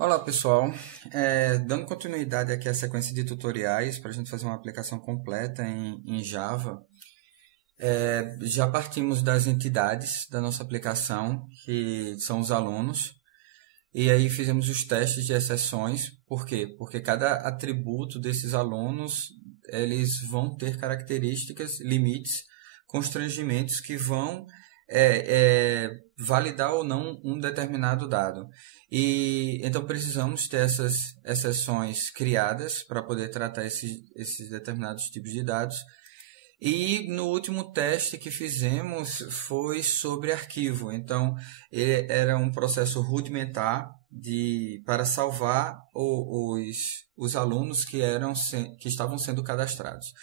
Olá pessoal, dando continuidade aqui à sequência de tutoriais para a gente fazer uma aplicação completa em Java, já partimos das entidades da nossa aplicação, que são os alunos, e aí fizemos os testes de exceções. Por quê? Porque cada atributo desses alunos, eles vão ter características, limites, constrangimentos que vão validar ou não um determinado dado. E então precisamos ter essas exceções criadas para poder tratar esses determinados tipos de dados. E no último teste que fizemos foi sobre arquivo. Então, era um processo rudimentar para salvar os alunos que estavam sendo cadastrados.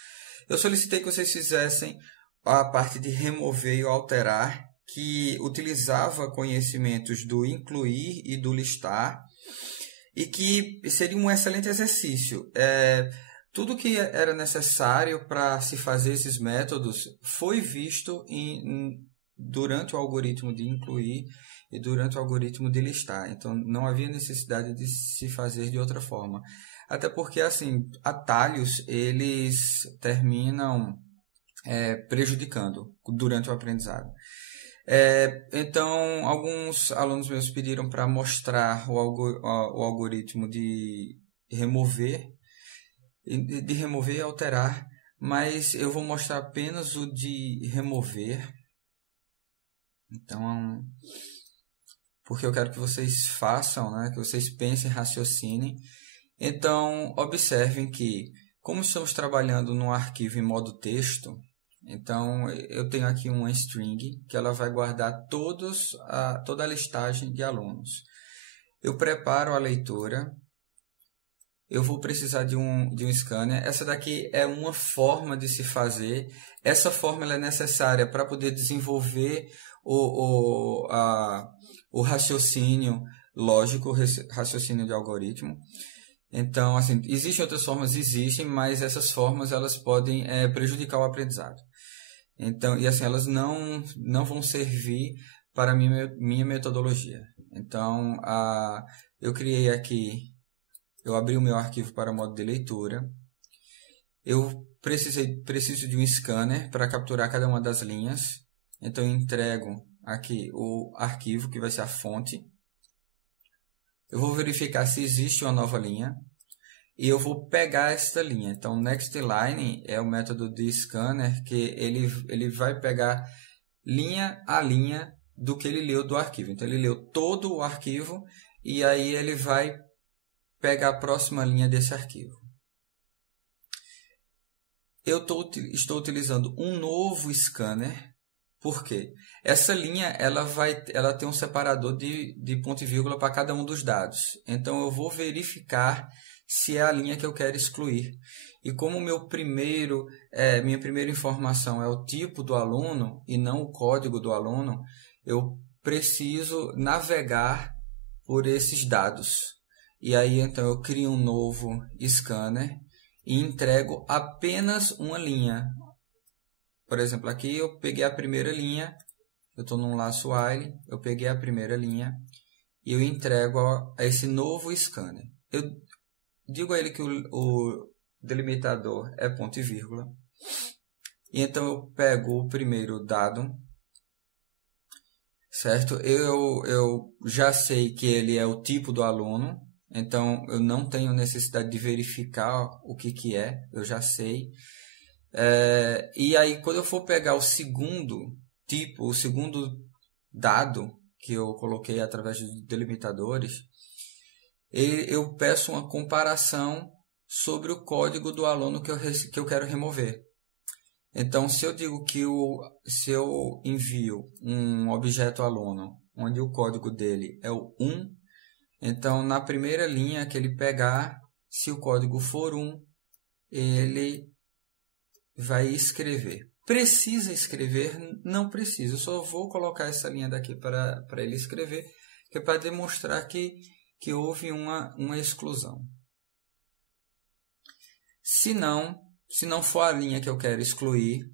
Eu solicitei que vocês fizessem a parte de remover e alterar, que utilizava conhecimentos do incluir e do listar, e que seria um excelente exercício. Tudo que era necessário para se fazer esses métodos foi visto durante o algoritmo de incluir e durante o algoritmo de listar. Então, não havia necessidade de se fazer de outra forma. Até porque, assim, atalhos, eles terminam prejudicando durante o aprendizado. Então, alguns alunos meus pediram para mostrar o algoritmo de remover e alterar, mas eu vou mostrar apenas o de remover. Então, porque eu quero que vocês façam, né, que vocês pensem, raciocinem. Então, observem que, como estamos trabalhando no arquivo em modo texto, então eu tenho aqui uma string que ela vai guardar toda a listagem de alunos. Eu preparo a leitura. Eu vou precisar de um scanner. Essa daqui é uma forma de se fazer. Essa forma ela é necessária para poder desenvolver o raciocínio lógico, o raciocínio de algoritmo. Então, assim, existem outras formas, existem, mas essas formas elas podem prejudicar o aprendizado. Então, e assim, elas não vão servir para a minha metodologia. Então, eu criei aqui. Eu abri o meu arquivo para modo de leitura. Eu preciso de um scanner para capturar cada uma das linhas. Então, eu entrego aqui o arquivo, que vai ser a fonte. Eu vou verificar se existe uma nova linha. E eu vou pegar esta linha. Então, nextLine é o método de scanner que ele vai pegar linha a linha do que ele leu do arquivo. Então, ele leu todo o arquivo e aí ele vai pegar a próxima linha desse arquivo. Eu estou utilizando um novo scanner. Por quê? Essa linha ela tem um separador de ponto e vírgula para cada um dos dados. Então, eu vou verificar se é a linha que eu quero excluir. E como minha primeira informação é o tipo do aluno e não o código do aluno, eu preciso navegar por esses dados. E aí, então, eu crio um novo scanner e entrego apenas uma linha. Por exemplo, aqui eu peguei a primeira linha, eu estou num laço while, eu peguei a primeira linha e eu entrego a esse novo scanner. Eu digo a ele que o delimitador é ponto e vírgula. E então eu pego o primeiro dado, certo? Eu já sei que ele é o tipo do aluno, então eu não tenho necessidade de verificar o que é, eu já sei. E aí, quando eu for pegar o segundo tipo, o segundo dado que eu coloquei através dos delimitadores, eu peço uma comparação sobre o código do aluno que eu quero remover. Então, se eu digo que se eu envio um objeto aluno, onde o código dele é o 1, então na primeira linha que ele pegar, se o código for 1, ele vai escrever. Precisa escrever? Não precisa. Eu só vou colocar essa linha daqui para ele escrever, que é para demonstrar que houve uma exclusão. Se não for a linha que eu quero excluir,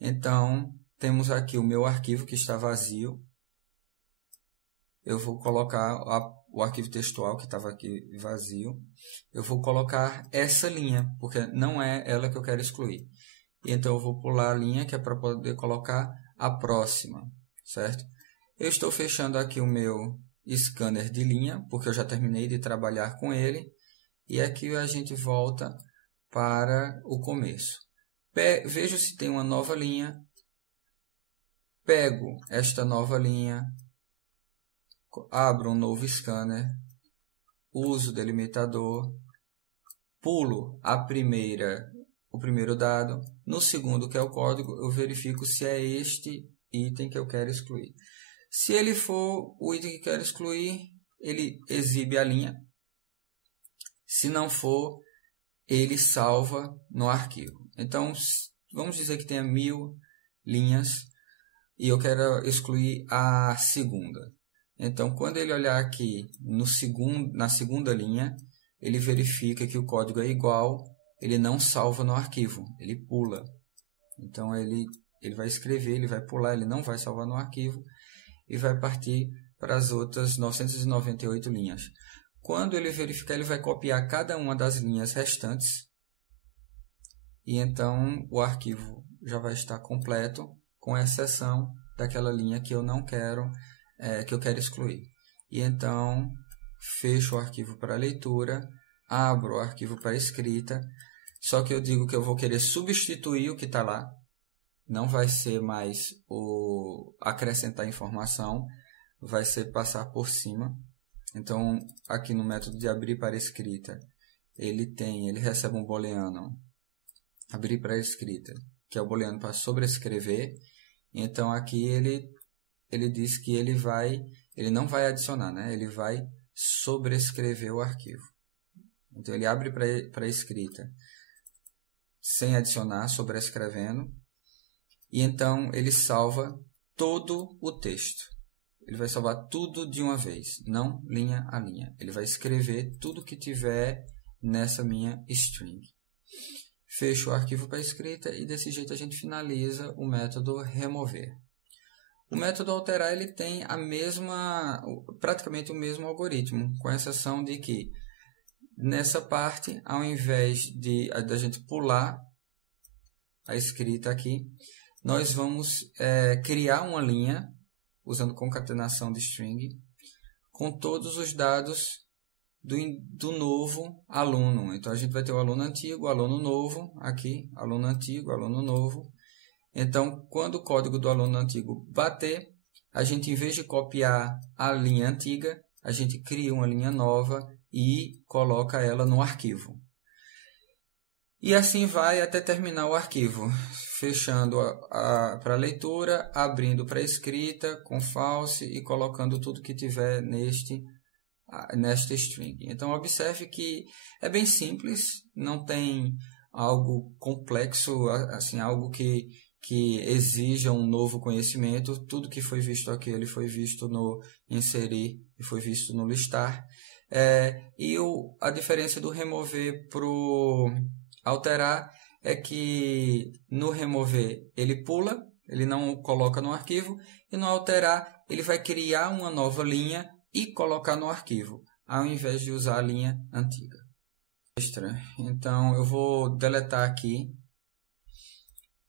então temos aqui o meu arquivo que está vazio. Eu vou colocar o arquivo textual que estava aqui vazio, eu vou colocar essa linha, porque não é ela que eu quero excluir. E então eu vou pular a linha, que é para poder colocar a próxima, certo? Eu estou fechando aqui o meu scanner de linha, porque eu já terminei de trabalhar com ele. E aqui a gente volta para o começo. Vejo se tem uma nova linha. Pego esta nova linha. Abro um novo scanner. Uso o delimitador. Pulo o primeiro dado. No segundo, que é o código, eu verifico se é este item que eu quero excluir. Se ele for o item que eu quero excluir, ele exibe a linha. Se não for, ele salva no arquivo. Então, vamos dizer que tenha 1000 linhas e eu quero excluir a segunda. Então, quando ele olhar aqui na segunda linha, ele verifica que o código é igual, ele não salva no arquivo, ele pula. Então, ele vai escrever, ele vai pular, ele não vai salvar no arquivo e vai partir para as outras 998 linhas. Quando ele verificar, ele vai copiar cada uma das linhas restantes. E então o arquivo já vai estar completo, com exceção daquela linha que eu não quero, que eu quero excluir. E então fecho o arquivo para leitura, abro o arquivo para escrita. Só que eu digo que eu vou querer substituir o que está lá. Não vai ser mais o acrescentar informação, vai ser passar por cima. Então, aqui no método de abrir para escrita, ele recebe um booleano, abrir para escrita, que é o booleano para sobrescrever. Então, aqui ele diz que ele não vai adicionar, né? Ele vai sobrescrever o arquivo. Então, ele abre para escrita sem adicionar, sobrescrevendo. E então, ele salva todo o texto. Ele vai salvar tudo de uma vez, não linha a linha. Ele vai escrever tudo que tiver nessa minha string. Fecho o arquivo para escrita e desse jeito a gente finaliza o método remover. O método alterar ele tem praticamente o mesmo algoritmo, com exceção de que nessa parte, ao invés da gente pular a escrita aqui, nós vamos criar uma linha usando concatenação de string, com todos os dados do novo aluno. Então, a gente vai ter o aluno antigo, o aluno novo, aqui, aluno antigo, aluno novo. Então, quando o código do aluno antigo bater, a gente, em vez de copiar a linha antiga, a gente cria uma linha nova e coloca ela no arquivo. E assim vai até terminar o arquivo, fechando para leitura, abrindo para escrita com false e colocando tudo que tiver nesta string. Então, observe que é bem simples, não tem algo complexo, assim, algo que exija um novo conhecimento. Tudo que foi visto aqui, ele foi visto no inserir e foi visto no listar. A diferença do remover para o alterar é que no remover ele pula, ele não coloca no arquivo, e no alterar ele vai criar uma nova linha e colocar no arquivo, ao invés de usar a linha antiga. Então eu vou deletar aqui,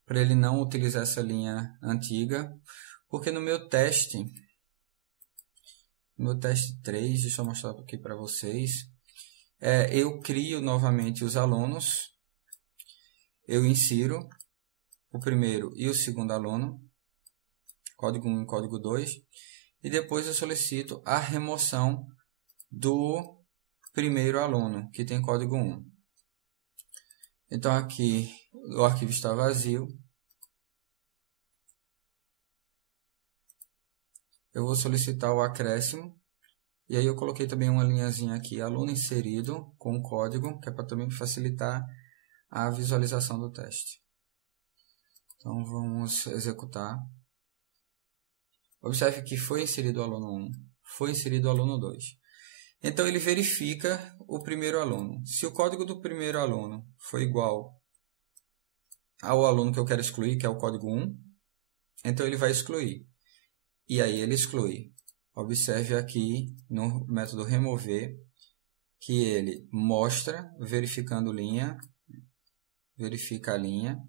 para ele não utilizar essa linha antiga, porque no meu teste 3, deixa eu mostrar aqui para vocês, eu crio novamente os alunos. Eu insiro o primeiro e o segundo aluno, código 1 e código 2, e depois eu solicito a remoção do primeiro aluno, que tem código 1. Então, aqui o arquivo está vazio. Eu vou solicitar o acréscimo, e aí eu coloquei também uma linhazinha aqui, aluno inserido, com código, que é para também facilitar a visualização do teste. Então, vamos executar. Observe que foi inserido o aluno 1, foi inserido o aluno 2. Então, ele verifica o primeiro aluno. Se o código do primeiro aluno for igual ao aluno que eu quero excluir, que é o código 1, então ele vai excluir. E aí ele exclui. Observe aqui no método remover que ele mostra, verificando linha, verifica a linha,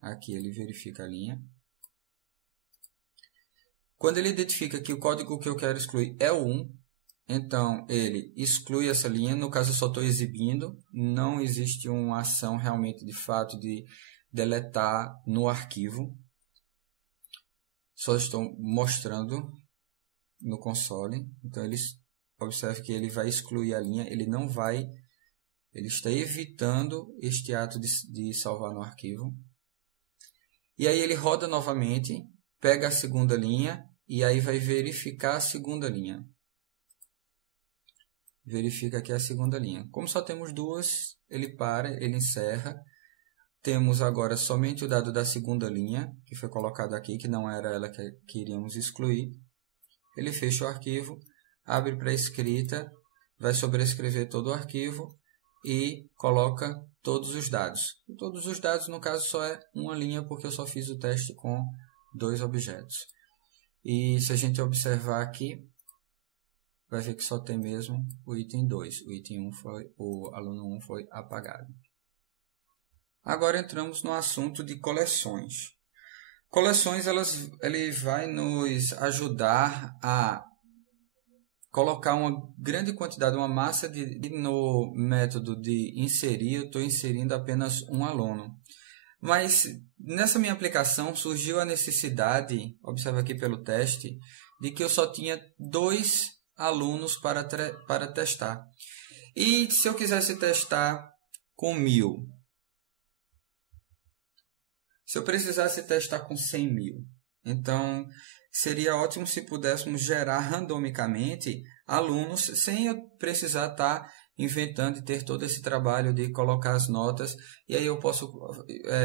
aqui ele verifica a linha. Quando ele identifica que o código que eu quero excluir é o 1, então ele exclui essa linha, no caso eu só estou exibindo, não existe uma ação realmente de fato de deletar no arquivo, só estou mostrando no console, então observe que ele vai excluir a linha, ele está evitando este ato de salvar no arquivo. E aí ele roda novamente, pega a segunda linha e aí vai verificar a segunda linha. Verifica aqui a segunda linha. Como só temos duas, ele para, ele encerra. Temos agora somente o dado da segunda linha, que foi colocado aqui, que não era ela que queríamos excluir. Ele fecha o arquivo, abre para escrita, vai sobrescrever todo o arquivo e coloca todos os dados. E todos os dados, no caso, só é uma linha, porque eu só fiz o teste com 2 objetos. E se a gente observar aqui, vai ver que só tem mesmo o item 2. O item 1 o aluno 1 foi apagado. Agora entramos no assunto de coleções. Coleções, ele vai nos ajudar a colocar uma grande quantidade, uma massa no método de inserir, eu estou inserindo apenas um aluno. Mas nessa minha aplicação surgiu a necessidade, observa aqui pelo teste, de que eu só tinha 2 alunos para testar. E se eu quisesse testar com 1000? Se eu precisasse testar com 100.000? Então, seria ótimo se pudéssemos gerar randomicamente alunos sem eu precisar estar inventando e ter todo esse trabalho de colocar as notas. E aí eu posso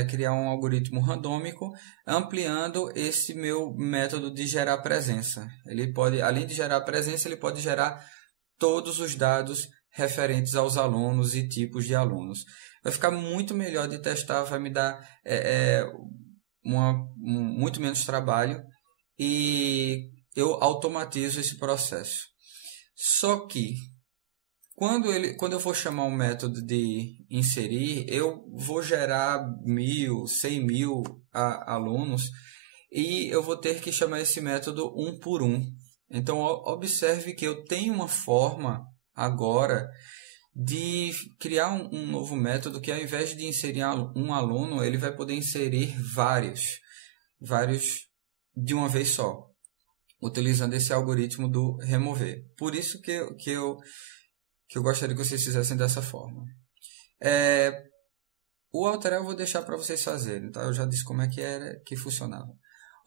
criar um algoritmo randômico ampliando esse meu método de gerar presença. Ele pode, além de gerar presença, ele pode gerar todos os dados referentes aos alunos e tipos de alunos. Vai ficar muito melhor de testar, vai me dar muito menos trabalho e eu automatizo esse processo. Só que quando eu for chamar um método de inserir, eu vou gerar 1.000, 100.000 alunos e eu vou ter que chamar esse método um por um. Então, observe que eu tenho uma forma agora de criar um novo método que, ao invés de inserir um aluno, ele vai poder inserir vários de uma vez só, utilizando esse algoritmo do remover. Por isso que eu gostaria que vocês fizessem dessa forma. O alterar eu vou deixar para vocês fazerem, tá? Eu já disse como é que funcionava.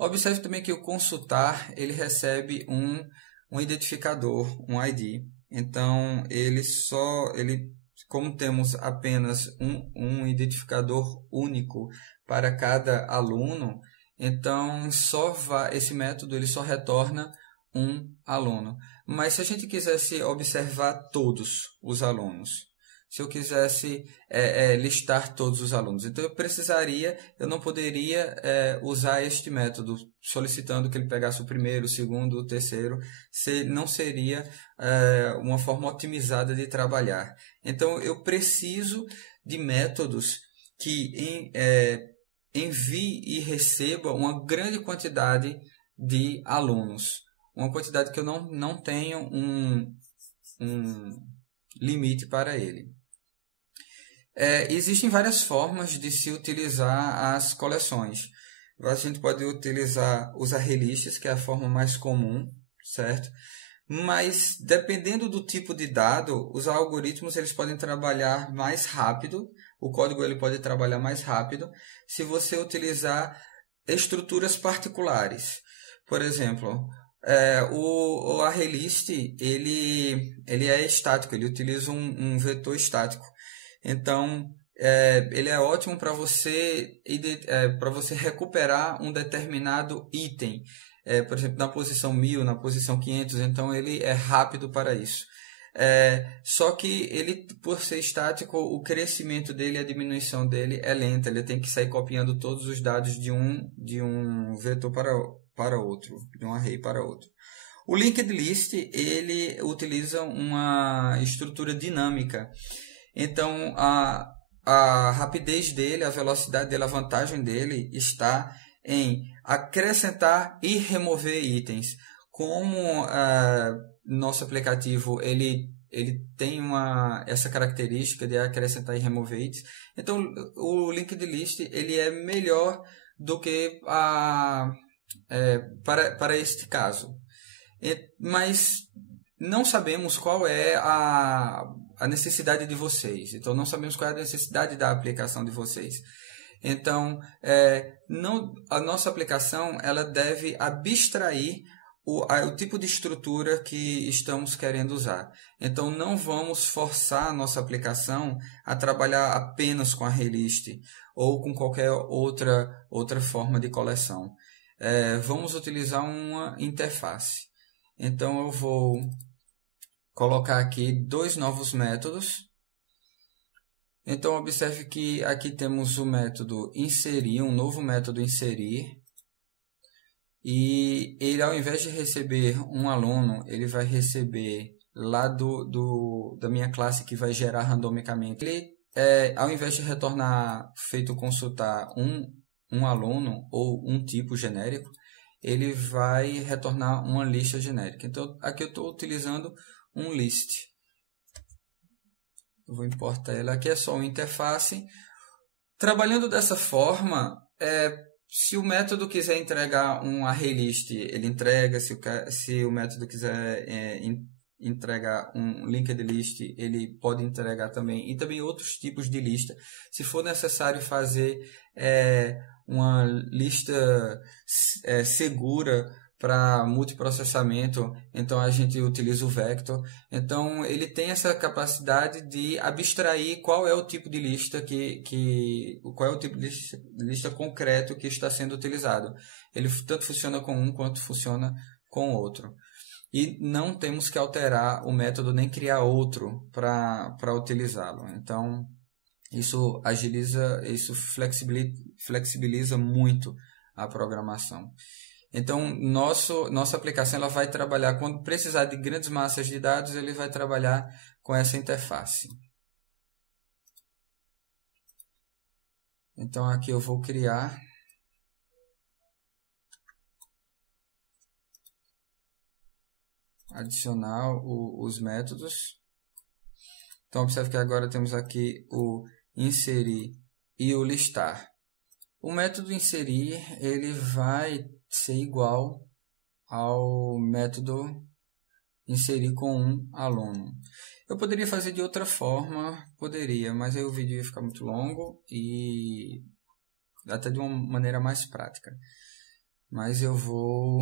Observe também que o consultar, ele recebe um identificador, um ID. Então, como temos apenas um identificador único para cada aluno, então esse método ele só retorna um aluno. Mas se a gente quisesse observar todos os alunos, se eu quisesse listar todos os alunos, então eu não poderia usar este método solicitando que ele pegasse o primeiro, o segundo, o terceiro, não seria uma forma otimizada de trabalhar. Então eu preciso de métodos que envie e receba uma grande quantidade de alunos, uma quantidade que eu não tenho um limite para ele. Existem várias formas de se utilizar as coleções. A gente pode utilizar os arraylists, que é a forma mais comum, certo? Mas dependendo do tipo de dado, os algoritmos eles podem trabalhar mais rápido, o código ele pode trabalhar mais rápido se você utilizar estruturas particulares. Por exemplo, o arraylist ele é estático, ele utiliza um vetor estático. Então, ele é ótimo para você recuperar um determinado item. Por exemplo, na posição 1000, na posição 500, então ele é rápido para isso. Só que ele, por ser estático, o crescimento dele, a diminuição dele é lenta. Ele tem que sair copiando todos os dados de um vetor para outro, de um array para outro. O linked list, ele utiliza uma estrutura dinâmica. Então, a rapidez dele, a velocidade dele, a vantagem dele está em acrescentar e remover itens. Como nosso aplicativo ele tem essa característica de acrescentar e remover itens, então o linked list ele é melhor do que para este caso. Mas não sabemos qual é a necessidade de vocês. Então, não sabemos qual é a necessidade da aplicação de vocês. Então, a nossa aplicação ela deve abstrair o tipo de estrutura que estamos querendo usar. Então, não vamos forçar a nossa aplicação a trabalhar apenas com a arraylist ou com qualquer outra forma de coleção. Vamos utilizar uma interface. Então, eu vou colocar aqui 2 novos métodos. Então, observe que aqui temos o método inserir, um novo método inserir. E ele, ao invés de receber um aluno, ele vai receber lá da minha classe que vai gerar randomicamente. Ele, ao invés de retornar feito consultar um aluno ou um tipo genérico, ele vai retornar uma lista genérica. Então, aqui eu estou utilizando um list. Eu vou importar ela aqui, é só uma interface. Trabalhando dessa forma, se o método quiser entregar um ArrayList, ele entrega. Se o método quiser entregar um linked list, ele pode entregar também. E também outros tipos de lista. Se for necessário fazer uma lista segura para multiprocessamento, então a gente utiliza o Vector. Então ele tem essa capacidade de abstrair qual é o tipo de lista qual é o tipo de lista concreto que está sendo utilizado. Ele tanto funciona com um quanto funciona com outro. E não temos que alterar o método nem criar outro para utilizá-lo. Então isso flexibiliza muito a programação. Então, nossa aplicação ela vai trabalhar, quando precisar de grandes massas de dados, ele vai trabalhar com essa interface. Então, aqui eu vou criar adicionar os métodos. Então, observe que agora temos aqui o inserir e o listar. O método inserir ele vai ser igual ao método inserir com um aluno. Eu poderia fazer de outra forma, mas aí o vídeo ia ficar muito longo e até de uma maneira mais prática. Mas eu vou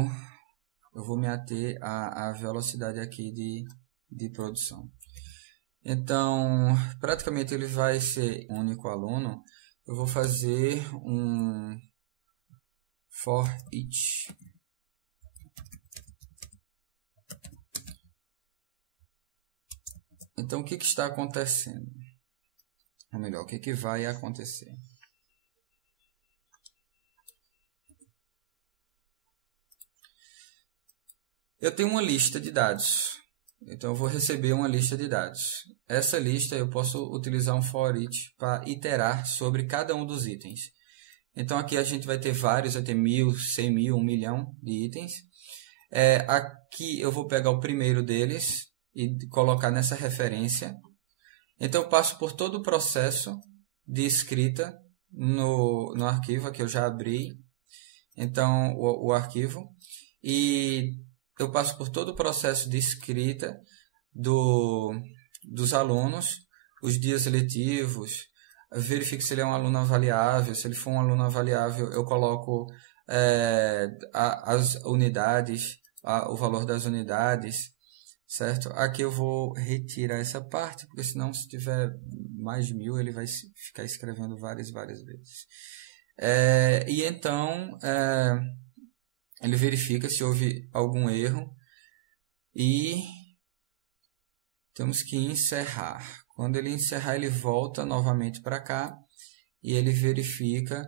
me ater à velocidade aqui de produção. Então, praticamente ele vai ser um único aluno. Eu vou fazer um for each. Então, o que está acontecendo? Ou melhor, o que vai acontecer? Eu tenho uma lista de dados. Então, eu vou receber uma lista de dados. Essa lista eu posso utilizar um for each para iterar sobre cada um dos itens. Então, aqui a gente vai ter vários, vai ter 1000, 100 mil, 1 milhão de itens. Aqui eu vou pegar o primeiro deles e colocar nessa referência. Então, eu passo por todo o processo de escrita no arquivo, aqui eu já abri. Então, o arquivo. E eu passo por todo o processo de escrita dos alunos, os dias letivos, verifico se ele é um aluno avaliável. Se ele for um aluno avaliável, eu coloco as unidades, o valor das unidades, certo? Aqui eu vou retirar essa parte, porque senão se tiver mais de 1000, ele vai ficar escrevendo várias vezes. E então ele verifica se houve algum erro e temos que encerrar. Quando ele encerrar, ele volta novamente para cá e ele verifica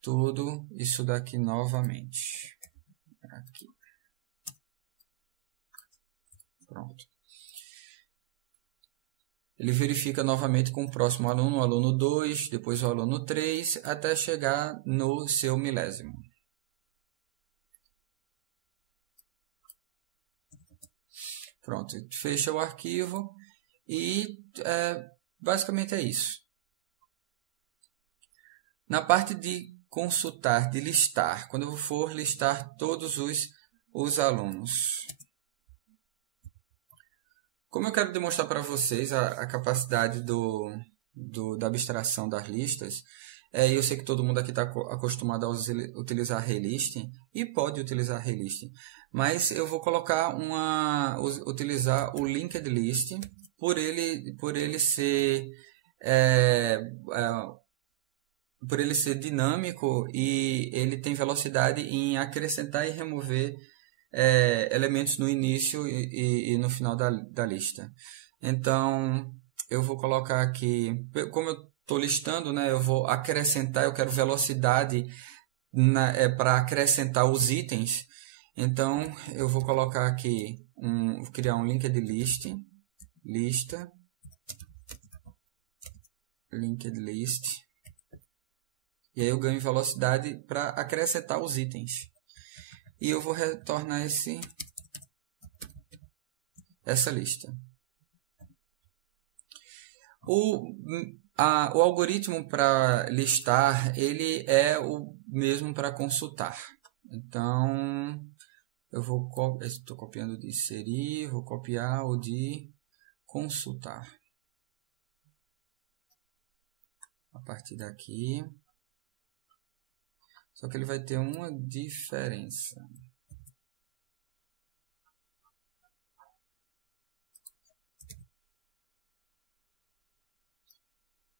tudo isso daqui novamente. Aqui. Pronto. Ele verifica novamente com o próximo aluno, o aluno 2, depois o aluno 3, até chegar no seu milésimo. Pronto, fecha o arquivo e basicamente é isso. Na parte de consultar, de listar, quando eu for listar todos os alunos. Como eu quero demonstrar para vocês a capacidade da abstração das listas, eu sei que todo mundo aqui está acostumado a utilizar relisting e pode utilizar relisting, mas eu vou colocar utilizar o linked list por ele ser dinâmico e ele tem velocidade em acrescentar e remover elementos no início e no final da lista. Então, eu vou colocar aqui, como eu estou listando, né, eu vou acrescentar, eu quero velocidade para acrescentar os itens. Então, eu vou colocar aqui, criar um linked list, linked list, e aí eu ganho velocidade para acrescentar os itens. E eu vou retornar essa lista. O algoritmo para listar, ele é o mesmo para consultar. Então, estou copiando de inserir, vou copiar o de consultar. A partir daqui. Só que ele vai ter uma diferença.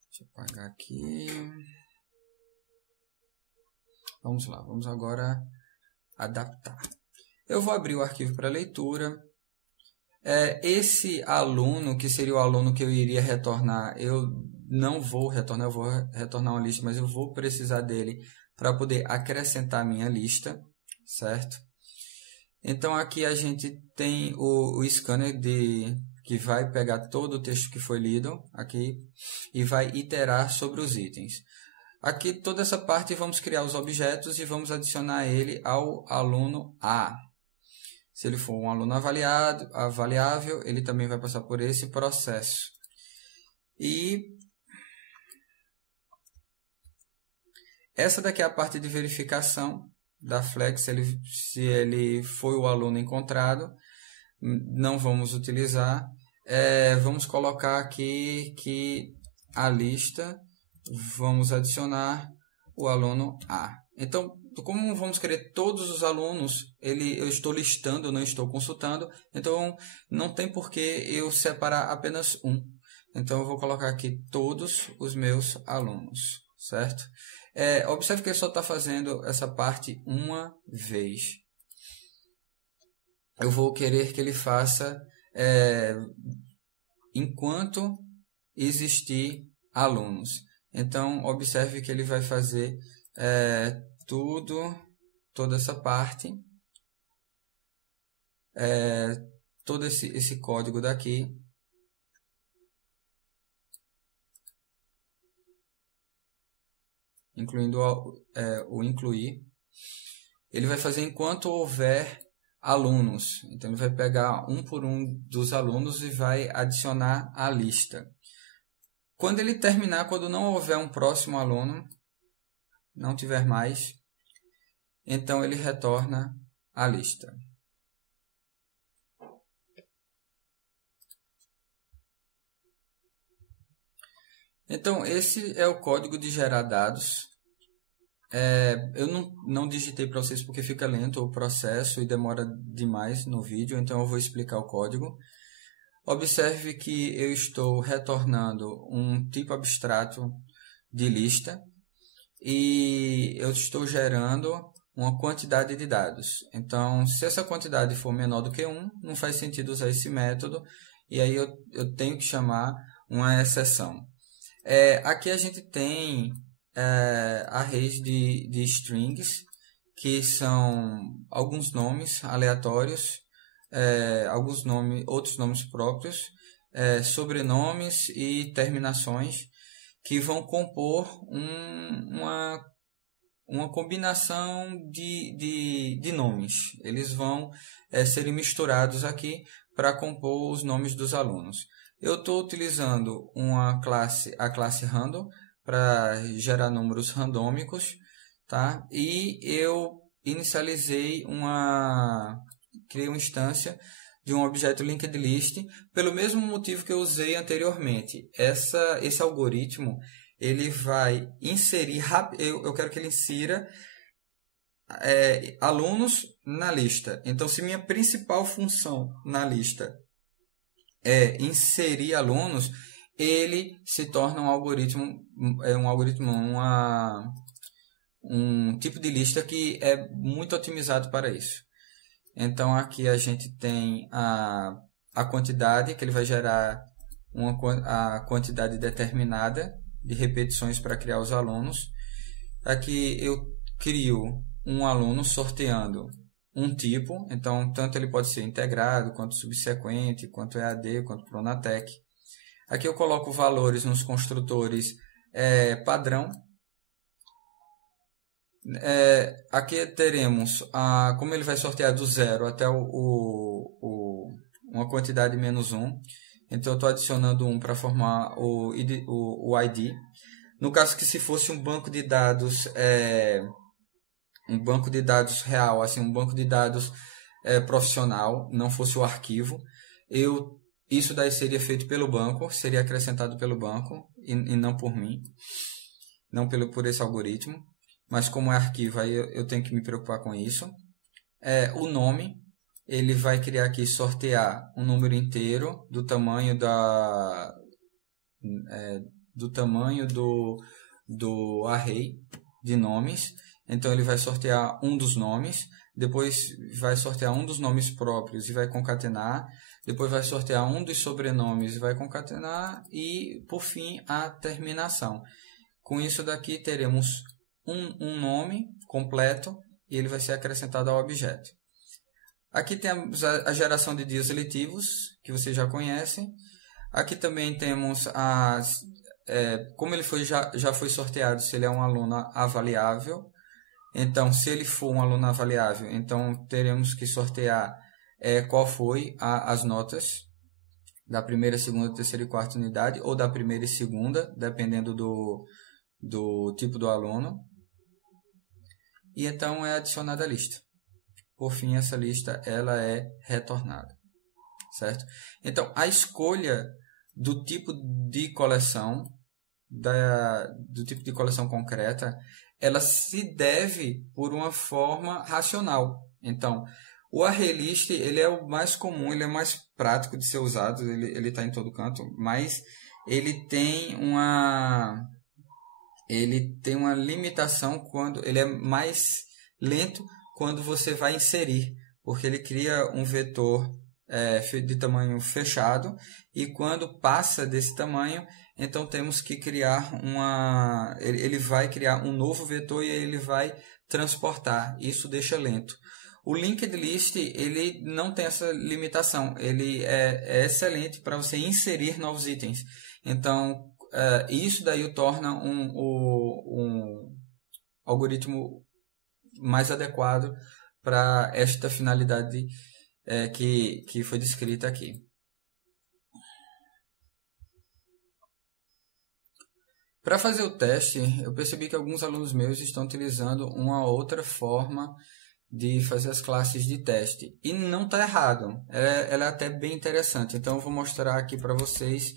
Deixa eu apagar aqui. Vamos lá, vamos agora adaptar. Eu vou abrir o arquivo para leitura. Esse aluno, que seria o aluno que eu iria retornar, eu não vou retornar, eu vou retornar uma lista, mas eu vou precisar dele para poder acrescentar a minha lista, certo? Então, aqui a gente tem o scanner que vai pegar todo o texto que foi lido aqui e vai iterar sobre os itens. Aqui, toda essa parte, vamos criar os objetos e vamos adicionar ele ao aluno A. Se ele for um aluno avaliável, ele também vai passar por esse processo. E essa daqui é a parte de verificação da Flex, se ele foi o aluno encontrado. Não vamos utilizar. Vamos colocar aqui que a lista, vamos adicionar o aluno A. Então, como vamos querer todos os alunos, eu estou listando, não estou consultando, então não tem por que eu separar apenas um. Então, eu vou colocar aqui todos os meus alunos, certo? Observe que ele só está fazendo essa parte uma vez. Eu vou querer que ele faça enquanto existir alunos. Então, observe que ele vai fazer toda essa parte, todo esse código daqui. Incluindo o incluir. Ele vai fazer enquanto houver alunos. Então, ele vai pegar um por um dos alunos e vai adicionar à lista. Quando ele terminar, quando não houver um próximo aluno, não tiver mais, então ele retorna a lista. Então, esse é o código de gerar dados. Eu não digitei para vocês porque fica lento o processo e demora demais no vídeo, então eu vou explicar o código. Observe que eu estou retornando um tipo abstrato de lista e eu estou gerando uma quantidade de dados. Então, se essa quantidade for menor do que 1, não faz sentido usar esse método e aí eu tenho que chamar uma exceção. Aqui a gente tem arrays de strings, que são alguns nomes aleatórios. alguns nomes, outros nomes próprios, sobrenomes e terminações que vão compor uma combinação de nomes. Eles vão serem misturados aqui para compor os nomes dos alunos. Eu estou utilizando a classe random para gerar números randômicos, tá? E eu criei uma instância de um objeto linked list pelo mesmo motivo que eu usei anteriormente. Esse algoritmo ele vai inserir eu quero que ele insira alunos na lista. Então, se minha principal função na lista é inserir alunos, ele se torna um tipo de lista que é muito otimizado para isso. Então, aqui a gente tem a quantidade, que ele vai gerar a quantidade determinada de repetições para criar os alunos. Aqui eu crio um aluno sorteando um tipo, então tanto ele pode ser integrado, quanto subsequente, quanto EAD, quanto Pronatec. Aqui eu coloco valores nos construtores padrão. Aqui teremos como ele vai sortear do 0 até uma quantidade menos 1. Então eu estou adicionando 1 para formar o ID. No caso que se fosse um banco de dados real, assim, um banco de dados profissional, não fosse o arquivo, isso daí seria feito pelo banco, seria acrescentado pelo banco e não por mim, não por esse algoritmo. Mas como é arquivo, aí eu tenho que me preocupar com isso. O nome, ele vai criar aqui, sortear um número inteiro do tamanho do array de nomes. Então, ele vai sortear um dos nomes, depois vai sortear um dos nomes próprios e vai concatenar, depois vai sortear um dos sobrenomes e vai concatenar, e, por fim, a terminação. Com isso daqui, teremos um nome completo e ele vai ser acrescentado ao objeto. Aqui temos a geração de dias letivos, que vocês já conhecem. Aqui também temos como ele já foi sorteado, se ele é um aluno avaliável. Então, se ele for um aluno avaliável, então teremos que sortear qual foi as notas da primeira, segunda, terceira e quarta unidade, ou da primeira e segunda, dependendo do tipo do aluno. E então é adicionada a lista. Por fim, essa lista ela é retornada, certo? Então, a escolha do tipo de coleção, do tipo de coleção concreta, ela se deve por uma forma racional. Então, o ArrayList ele é o mais comum, ele é mais prático de ser usado, ele está em todo canto, mas ele tem uma limitação quando ele é mais lento quando você vai inserir, porque ele cria um vetor de tamanho fechado, e quando passa desse tamanho, então temos que criar ele vai criar um novo vetor e ele vai transportar. Isso deixa lento. O linked list ele não tem essa limitação, ele é excelente para você inserir novos itens. Então, isso daí o torna um algoritmo mais adequado para esta finalidade que foi descrita aqui. Para fazer o teste, eu percebi que alguns alunos meus estão utilizando uma outra forma de fazer as classes de teste. E não está errado, ela é até bem interessante. Então eu vou mostrar aqui para vocês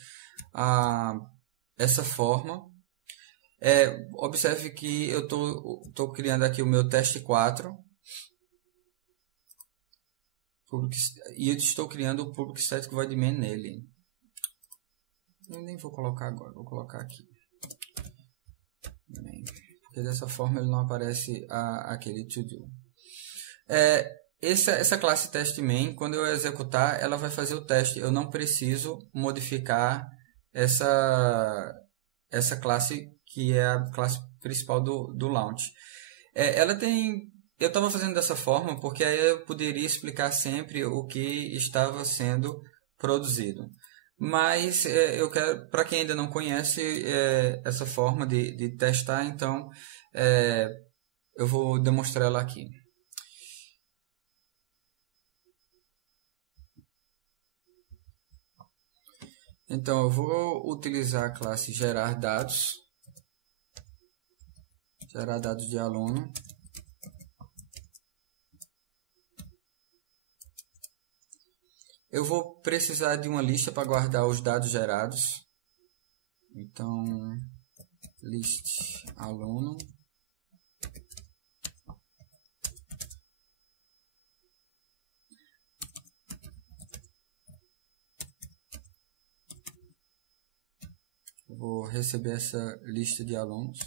essa forma. Observe que eu estou criando aqui o meu teste 4 e eu estou criando o Public Static Void Main nele. Eu nem vou colocar agora, vou colocar aqui. Porque dessa forma ele não aparece aquele to do. Essa classe teste main, quando eu executar, ela vai fazer o teste. Eu não preciso modificar essa classe que é a classe principal do launch. Ela tem eu estava fazendo dessa forma porque aí eu poderia explicar sempre o que estava sendo produzido. Mas eu quero, para quem ainda não conhece essa forma de testar, então eu vou demonstrar ela aqui. Então eu vou utilizar a classe gerar dados de aluno. Eu vou precisar de uma lista para guardar os dados gerados. Então, list aluno. Vou receber essa lista de alunos.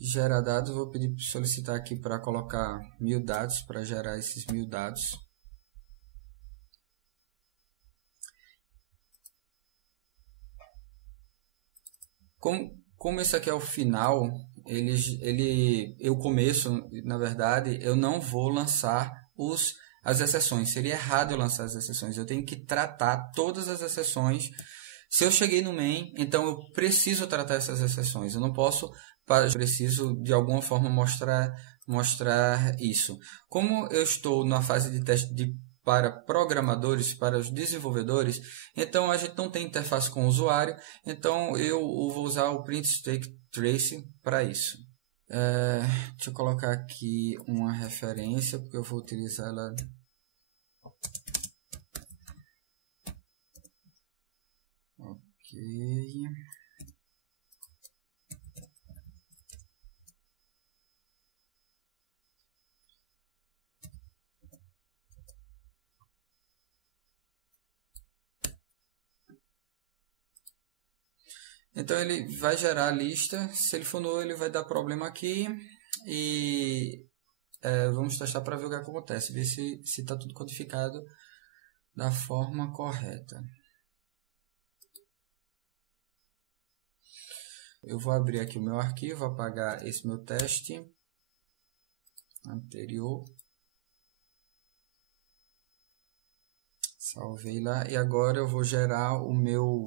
Gerar dados, vou solicitar aqui para colocar 1000 dados, para gerar esses 1000 dados. Como esse aqui é o final, eu começo, na verdade, eu não vou lançar as exceções. Seria errado eu lançar as exceções. Eu tenho que tratar todas as exceções. Se eu cheguei no main, então eu preciso tratar essas exceções. Eu não posso, preciso de alguma forma mostrar isso. Como eu estou na fase de teste para programadores, para os desenvolvedores, então a gente não tem interface com o usuário, então eu vou usar o print static trace para isso. Deixa eu colocar aqui uma referência, porque eu vou utilizar ela. Ok. Então ele vai gerar a lista, se ele for nulo ele vai dar problema aqui e vamos testar para ver o que acontece, ver se está tudo codificado da forma correta. Eu vou abrir aqui o meu arquivo, apagar esse meu teste anterior. Salvei lá e agora eu vou gerar o meu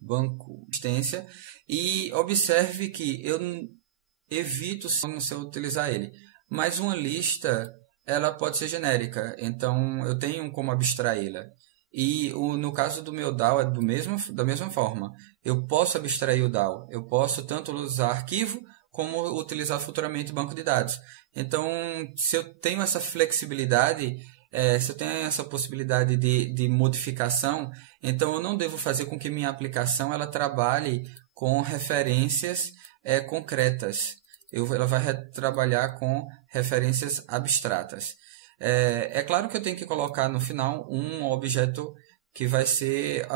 banco de existência e observe que eu evito se eu utilizar ele, mas uma lista ela pode ser genérica, então eu tenho como abstraí-la e no caso do meu DAO é da mesma forma, eu posso abstrair o DAO, eu posso tanto usar arquivo como utilizar futuramente banco de dados. Então se eu tenho essa flexibilidade, se eu tenho essa possibilidade de modificação, então eu não devo fazer com que minha aplicação ela trabalhe com referências concretas. Ela vai trabalhar com referências abstratas. É claro que eu tenho que colocar no final um objeto que vai ser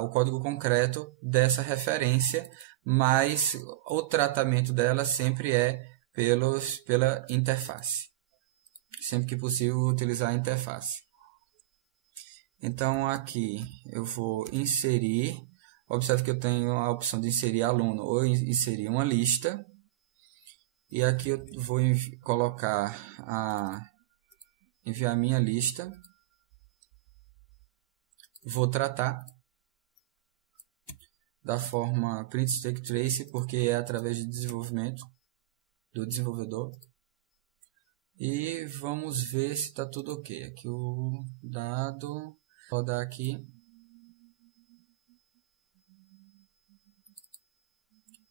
o código concreto dessa referência, mas o tratamento dela sempre é pela interface. Sempre que possível, utilizar a interface. Então, aqui eu vou inserir. Observe que eu tenho a opção de inserir aluno ou inserir uma lista. E aqui eu vou colocar enviar minha lista. Vou tratar da forma print static trace, porque é através de desenvolvimento do desenvolvedor. E vamos ver se está tudo ok. Aqui o dado, vou dar aqui.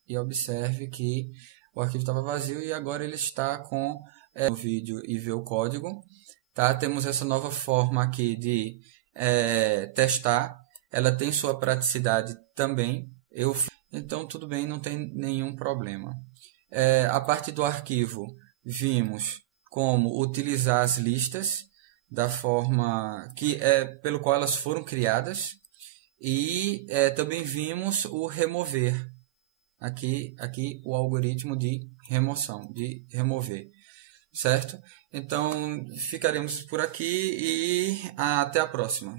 E observe que o arquivo estava vazio e agora ele está com o vídeo e ver o código. Tá? Temos essa nova forma aqui de testar. Ela tem sua praticidade também. Então tudo bem, não tem nenhum problema. A parte do arquivo, vimos como utilizar as listas da forma pelo qual elas foram criadas e também vimos o remover, aqui o algoritmo de remoção, de remover, certo? Então ficaremos por aqui e até a próxima.